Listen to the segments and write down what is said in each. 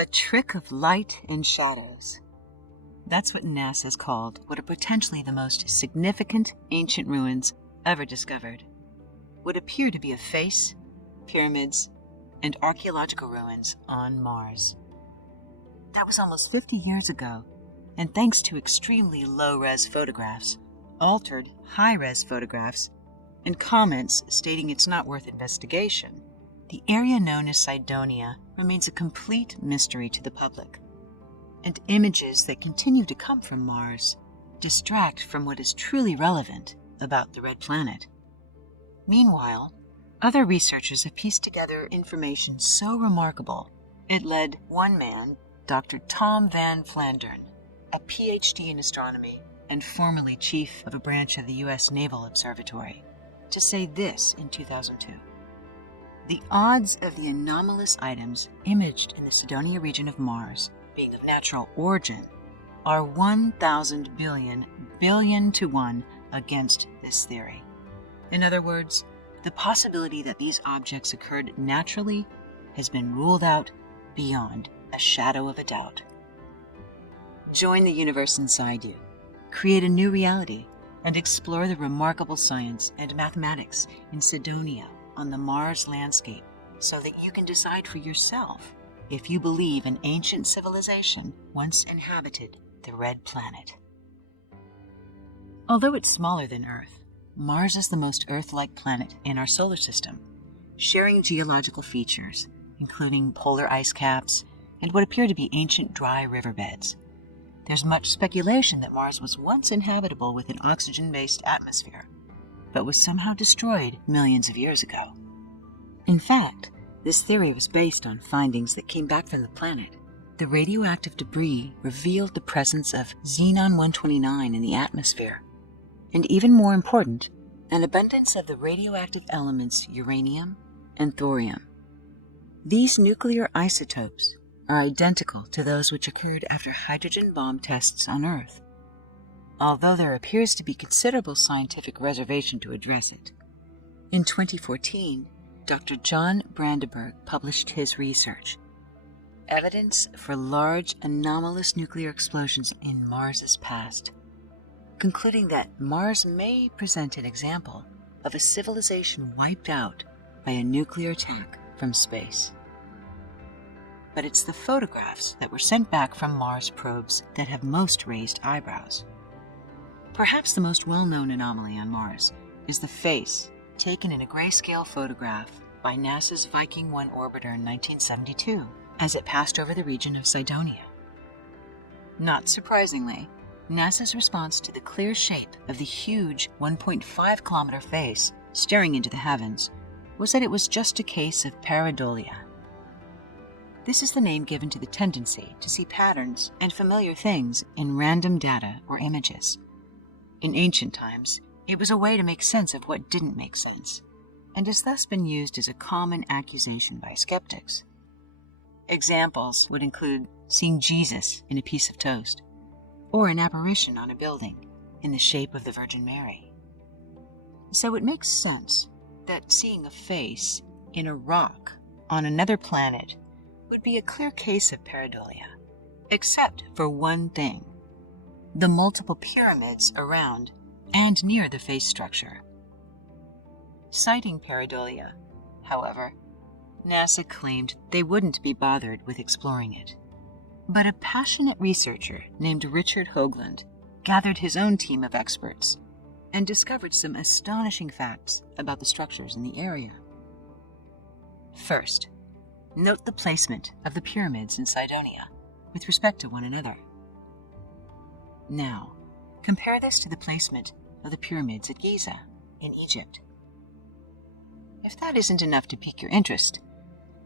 A trick of light and shadows. That's what NASA's called what are potentially the most significant ancient ruins ever discovered. What appear to be a face, pyramids, and archaeological ruins on Mars. That was almost 50 years ago, and thanks to extremely low-res photographs, altered high-res photographs, and comments stating it's not worth investigation, the area known as Cydonia remains a complete mystery to the public. And images that continue to come from Mars distract from what is truly relevant about the Red Planet. Meanwhile, other researchers have pieced together information so remarkable it led one man, Dr. Tom Van Flandern, a PhD in astronomy and formerly chief of a branch of the U.S. Naval Observatory, to say this in 2002. The odds of the anomalous items imaged in the Cydonia region of Mars being of natural origin are 1,000 billion to 1 against this theory. In other words, the possibility that these objects occurred naturally has been ruled out beyond a shadow of a doubt. Join the universe inside you, create a new reality, and explore the remarkable science and mathematics in Cydonia on the Mars landscape so that you can decide for yourself if you believe an ancient civilization once inhabited the Red Planet. Although it's smaller than Earth, Mars is the most Earth-like planet in our solar system, sharing geological features, including polar ice caps and what appear to be ancient dry riverbeds. There's much speculation that Mars was once inhabitable with an oxygen-based atmosphere, but was somehow destroyed millions of years ago. In fact, this theory was based on findings that came back from the planet. The radioactive debris revealed the presence of xenon-129 in the atmosphere, and even more important, an abundance of the radioactive elements uranium and thorium. These nuclear isotopes are identical to those which occurred after hydrogen bomb tests on Earth, although there appears to be considerable scientific reservation to address it. In 2014, Dr. John Brandenburg published his research, Evidence for Large Anomalous Nuclear Explosions in Mars's Past, concluding that Mars may present an example of a civilization wiped out by a nuclear attack from space. But it's the photographs that were sent back from Mars probes that have most raised eyebrows. Perhaps the most well-known anomaly on Mars is the face taken in a grayscale photograph by NASA's Viking 1 orbiter in 1972 as it passed over the region of Cydonia. Not surprisingly, NASA's response to the clear shape of the huge 1.5-kilometer face staring into the heavens was that it was just a case of pareidolia. This is the name given to the tendency to see patterns and familiar things in random data or images. In ancient times, it was a way to make sense of what didn't make sense, and has thus been used as a common accusation by skeptics. Examples would include seeing Jesus in a piece of toast, or an apparition on a building in the shape of the Virgin Mary. So it makes sense that seeing a face in a rock on another planet would be a clear case of pareidolia, except for one thing: the multiple pyramids around and near the face structure. Citing pareidolia, however, NASA claimed they wouldn't be bothered with exploring it. But a passionate researcher named Richard Hoagland gathered his own team of experts and discovered some astonishing facts about the structures in the area. First, note the placement of the pyramids in Cydonia with respect to one another. Now, compare this to the placement of the pyramids at Giza in Egypt. If that isn't enough to pique your interest,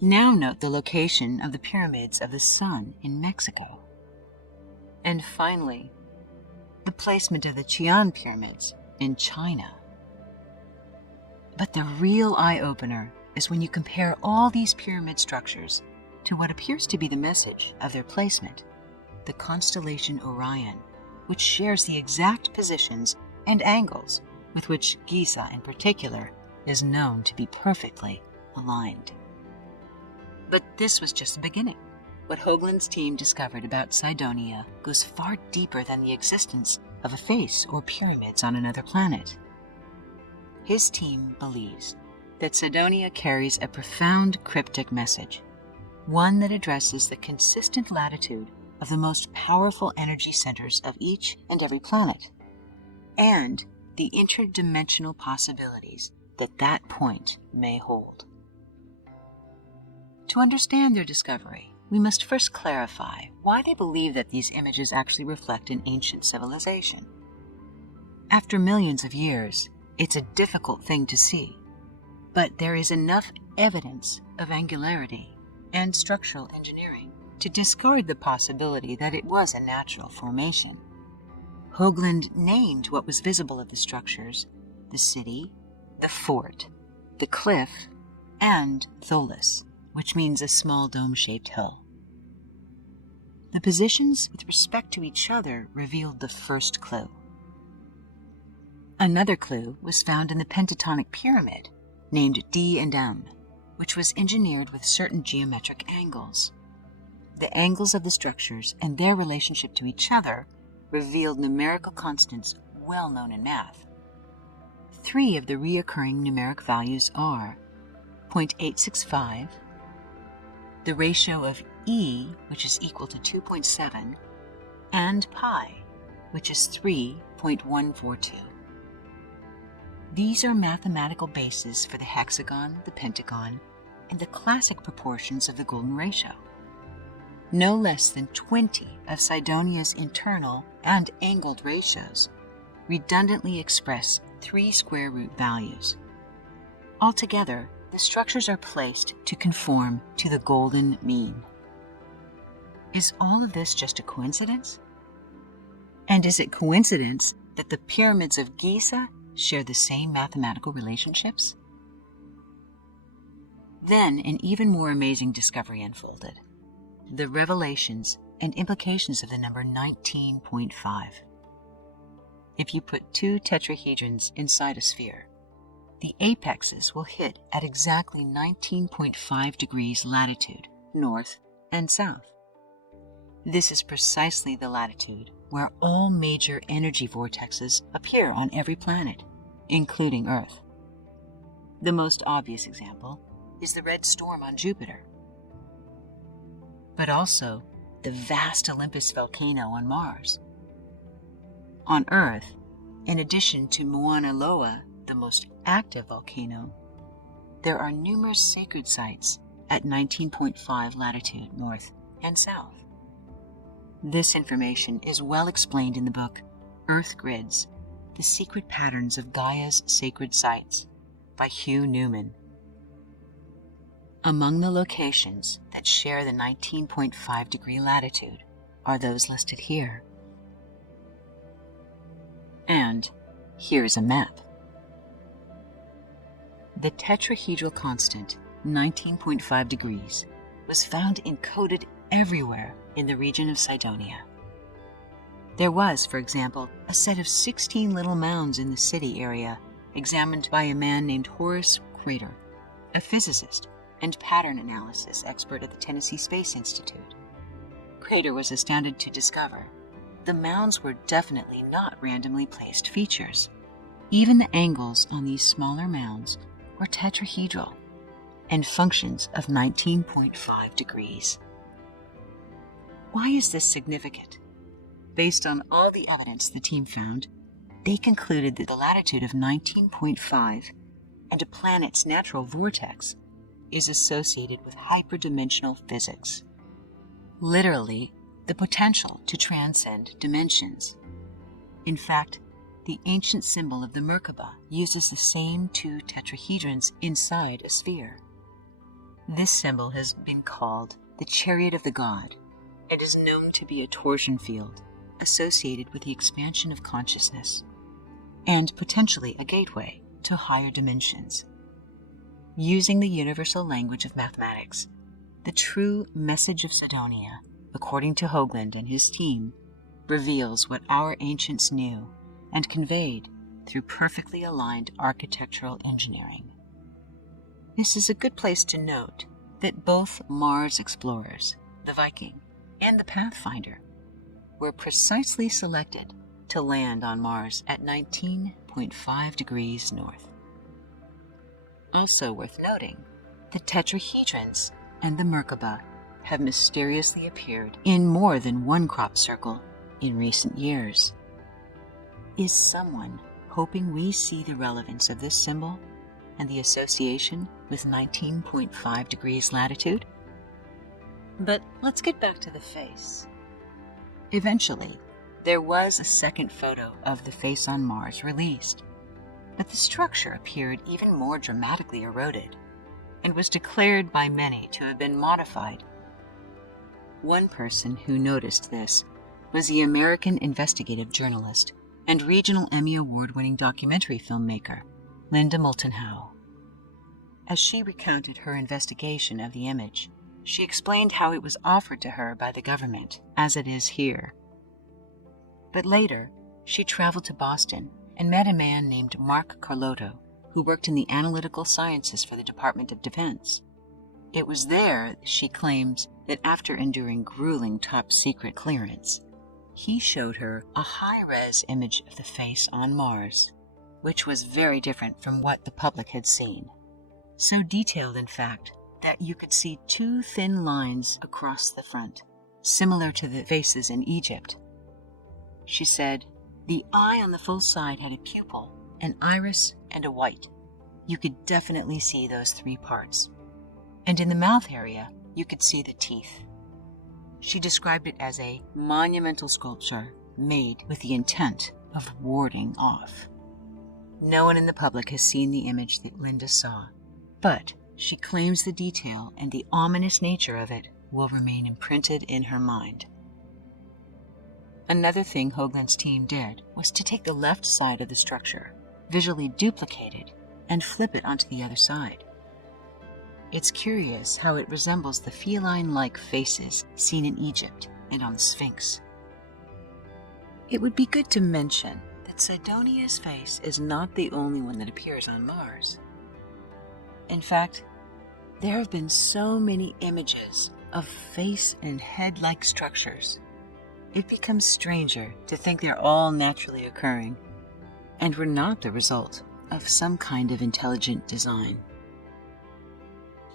now note the location of the pyramids of the Sun in Mexico. And finally, the placement of the Chi'an pyramids in China. But the real eye-opener is when you compare all these pyramid structures to what appears to be the message of their placement, the constellation Orion, which shares the exact positions and angles with which Giza in particular is known to be perfectly aligned. But this was just the beginning. What Hoagland's team discovered about Cydonia goes far deeper than the existence of a face or pyramids on another planet. His team believes that Cydonia carries a profound cryptic message, one that addresses the consistent latitude of the most powerful energy centers of each and every planet, and the interdimensional possibilities that that point may hold. To understand their discovery, we must first clarify why they believe that these images actually reflect an ancient civilization. After millions of years, it's a difficult thing to see, but there is enough evidence of angularity and structural engineering to discard the possibility that it was a natural formation. Hoagland named what was visible of the structures the city, the fort, the cliff, and Tholis, which means a small dome-shaped hill. The positions with respect to each other revealed the first clue. Another clue was found in the pentatonic pyramid, named D and M, which was engineered with certain geometric angles. The angles of the structures and their relationship to each other revealed numerical constants well known in math. 3 of the recurring numeric values are 0.865, the ratio of E, which is equal to 2.7, and pi, which is 3.142. These are mathematical bases for the hexagon, the pentagon, and the classic proportions of the golden ratio. No less than 20 of Cydonia's internal and angled ratios redundantly express 3 square root values. Altogether, the structures are placed to conform to the golden mean. Is all of this just a coincidence? And is it coincidence that the pyramids of Giza share the same mathematical relationships? Then an even more amazing discovery unfolded: the revelations and implications of the number 19.5. If you put 2 tetrahedrons inside a sphere, the apexes will hit at exactly 19.5 degrees latitude, north and south. This is precisely the latitude where all major energy vortexes appear on every planet, including Earth. The most obvious example is the red storm on Jupiter, but also the vast Olympus volcano on Mars. On Earth, in addition to Mauna Loa, the most active volcano, there are numerous sacred sites at 19.5 latitude north and south. This information is well explained in the book Earth Grids: The Secret Patterns of Gaia's Sacred Sites by Hugh Newman. Among the locations that share the 19.5 degree latitude are those listed here. And here's a map. The tetrahedral constant, 19.5 degrees, was found encoded everywhere in the region of Cydonia. There was, for example, a set of 16 little mounds in the city area examined by a man named Horace Crater, a physicist and pattern analysis expert at the Tennessee Space Institute. Crater was astounded to discover the mounds were definitely not randomly placed features. Even the angles on these smaller mounds were tetrahedral and functions of 19.5 degrees. Why is this significant? Based on all the evidence the team found, they concluded that the latitude of 19.5 and a planet's natural vortex is associated with hyperdimensional physics. Literally, the potential to transcend dimensions. In fact, the ancient symbol of the Merkaba uses the same 2 tetrahedrons inside a sphere. This symbol has been called the Chariot of the God and is known to be a torsion field associated with the expansion of consciousness and potentially a gateway to higher dimensions. Using the universal language of mathematics, the true message of Cydonia, according to Hoagland and his team, reveals what our ancients knew and conveyed through perfectly aligned architectural engineering. This is a good place to note that both Mars explorers, the Viking, and the Pathfinder were precisely selected to land on Mars at 19.5 degrees north. Also worth noting, the tetrahedrons and the Merkaba have mysteriously appeared in more than one crop circle in recent years. Is someone hoping we see the relevance of this symbol and the association with 19.5 degrees latitude? But let's get back to the face. Eventually, there was a second photo of the face on Mars released, but the structure appeared even more dramatically eroded and was declared by many to have been modified. One person who noticed this was the American investigative journalist and regional Emmy Award-winning documentary filmmaker, Linda Moulton Howe. As she recounted her investigation of the image, she explained how it was offered to her by the government, as it is here. But later, she traveled to Boston and met a man named Mark Carlotto, who worked in the analytical sciences for the Department of Defense. It was there, she claims, that after enduring grueling top-secret clearance, he showed her a high-res image of the face on Mars, which was very different from what the public had seen. So detailed, in fact, that you could see two thin lines across the front, similar to the faces in Egypt. She said, the eye on the full side had a pupil, an iris, and a white. You could definitely see those three parts. And in the mouth area, you could see the teeth. She described it as a monumental sculpture made with the intent of warding off. No one in the public has seen the image that Linda saw, but she claims the detail and the ominous nature of it will remain imprinted in her mind. Another thing Hoagland's team did was to take the left side of the structure, visually duplicate it, and flip it onto the other side. It's curious how it resembles the feline-like faces seen in Egypt and on the Sphinx. It would be good to mention that Sidonia's face is not the only one that appears on Mars. In fact, there have been so many images of face and head-like structures, it becomes stranger to think they're all naturally occurring and were not the result of some kind of intelligent design.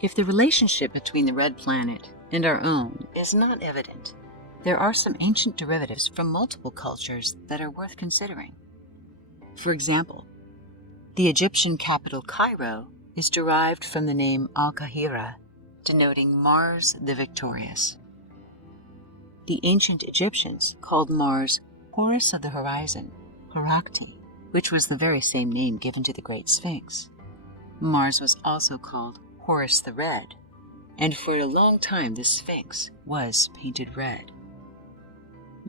If the relationship between the red planet and our own is not evident, there are some ancient derivatives from multiple cultures that are worth considering. For example, the Egyptian capital Cairo is derived from the name Al-Qahira, denoting Mars the Victorious. The ancient Egyptians called Mars Horus of the Horizon, Herakti, which was the very same name given to the Great Sphinx. Mars was also called Horus the Red, and for a long time the Sphinx was painted red.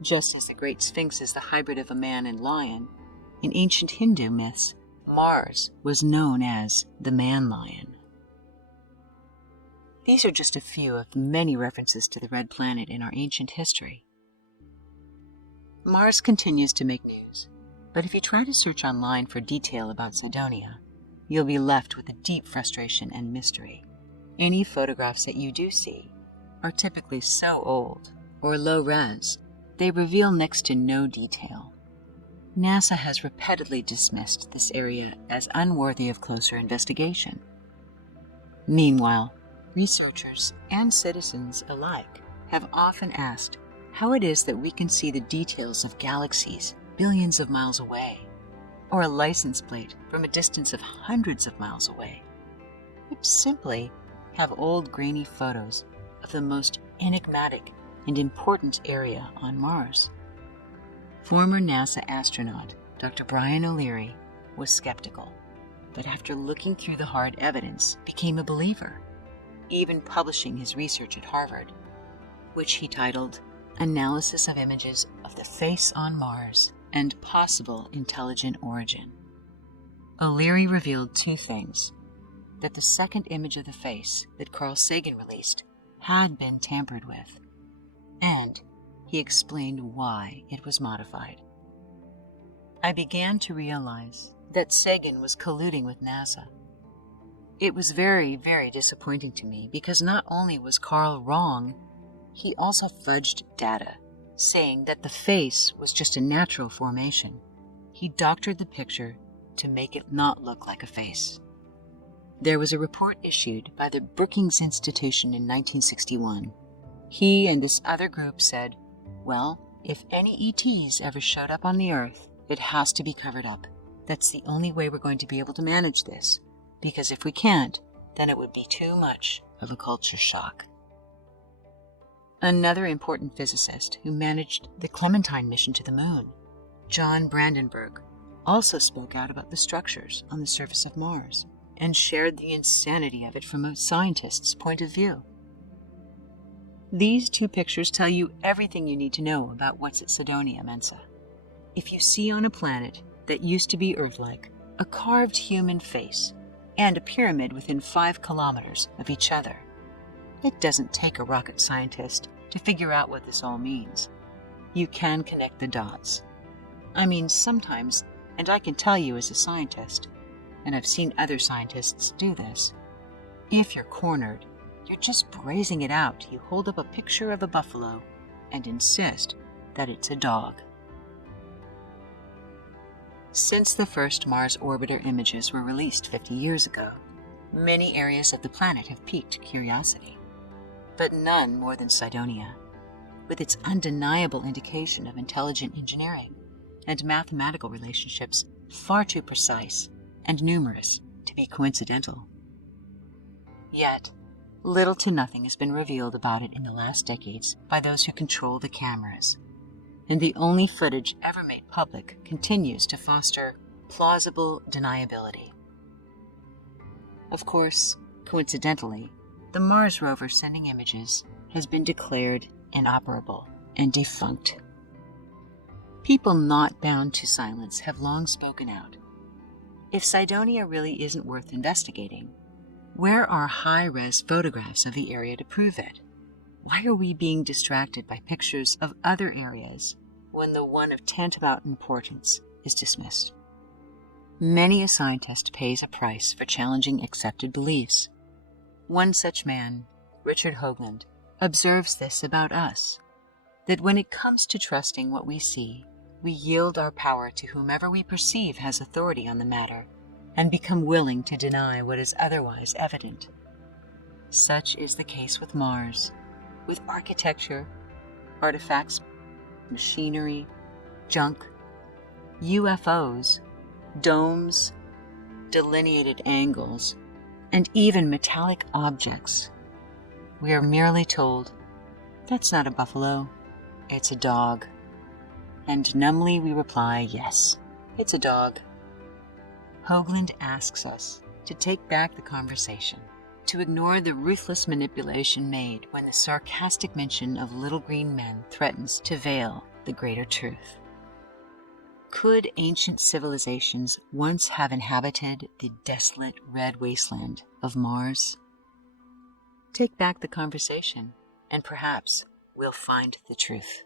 Just as the Great Sphinx is the hybrid of a man and lion, in ancient Hindu myths, Mars was known as the man-lion. These are just a few of the many references to the red planet in our ancient history. Mars continues to make news, but if you try to search online for detail about Sidonia, you'll be left with a deep frustration and mystery. Any photographs that you do see are typically so old or low-res, they reveal next to no detail. NASA has repeatedly dismissed this area as unworthy of closer investigation. Meanwhile, researchers and citizens alike have often asked how it is that we can see the details of galaxies billions of miles away, or a license plate from a distance of hundreds of miles away. We simply have old grainy photos of the most enigmatic and important area on Mars. Former NASA astronaut Dr. Brian O'Leary was skeptical, but after looking through the hard evidence, became a believer, even publishing his research at Harvard, which he titled Analysis of Images of the Face on Mars and Possible Intelligent Origin. O'Leary revealed two things: that the second image of the face that Carl Sagan released had been tampered with, and he explained why it was modified. I began to realize that Sagan was colluding with NASA. It was very, very disappointing to me because not only was Carl wrong, he also fudged data, saying that the face was just a natural formation. He doctored the picture to make it not look like a face. There was a report issued by the Brookings Institution in 1961. He and this other group said, well, if any ETs ever showed up on the Earth, it has to be covered up. That's the only way we're going to be able to manage this, because if we can't, then it would be too much of a culture shock. Another important physicist who managed the Clementine mission to the moon, John Brandenburg, also spoke out about the structures on the surface of Mars and shared the insanity of it from a scientist's point of view. These two pictures tell you everything you need to know about what's at Cydonia Mensa. If you see on a planet that used to be Earth-like a carved human face and a pyramid within 5 kilometers of each other, it doesn't take a rocket scientist to figure out what this all means. You can connect the dots. I mean, sometimes, and I can tell you as a scientist, and I've seen other scientists do this, if you're cornered, you're just brazing it out. You hold up a picture of a buffalo and insist that it's a dog. Since the first Mars orbiter images were released 50 years ago, many areas of the planet have piqued curiosity, but none more than Cydonia, with its undeniable indication of intelligent engineering and mathematical relationships far too precise and numerous to be coincidental. Yet, little to nothing has been revealed about it in the last decades by those who control the cameras, and the only footage ever made public continues to foster plausible deniability. Of course, coincidentally, the Mars rover sending images has been declared inoperable and defunct. People not bound to silence have long spoken out. If Cydonia really isn't worth investigating, where are high-res photographs of the area to prove it? Why are we being distracted by pictures of other areas when the one of tantamount importance is dismissed? Many a scientist pays a price for challenging accepted beliefs. One such man, Richard Hoagland, observes this about us, that when it comes to trusting what we see, we yield our power to whomever we perceive has authority on the matter and become willing to deny what is otherwise evident. Such is the case with Mars, with architecture, artifacts, machinery, junk, UFOs, domes, delineated angles, and even metallic objects. We are merely told, "That's not a buffalo, it's a dog." And numbly we reply, "Yes, it's a dog." Hoagland asks us to take back the conversation, to ignore the ruthless manipulation made when the sarcastic mention of little green men threatens to veil the greater truth. Could ancient civilizations once have inhabited the desolate red wasteland of Mars? Take back the conversation, and perhaps we'll find the truth.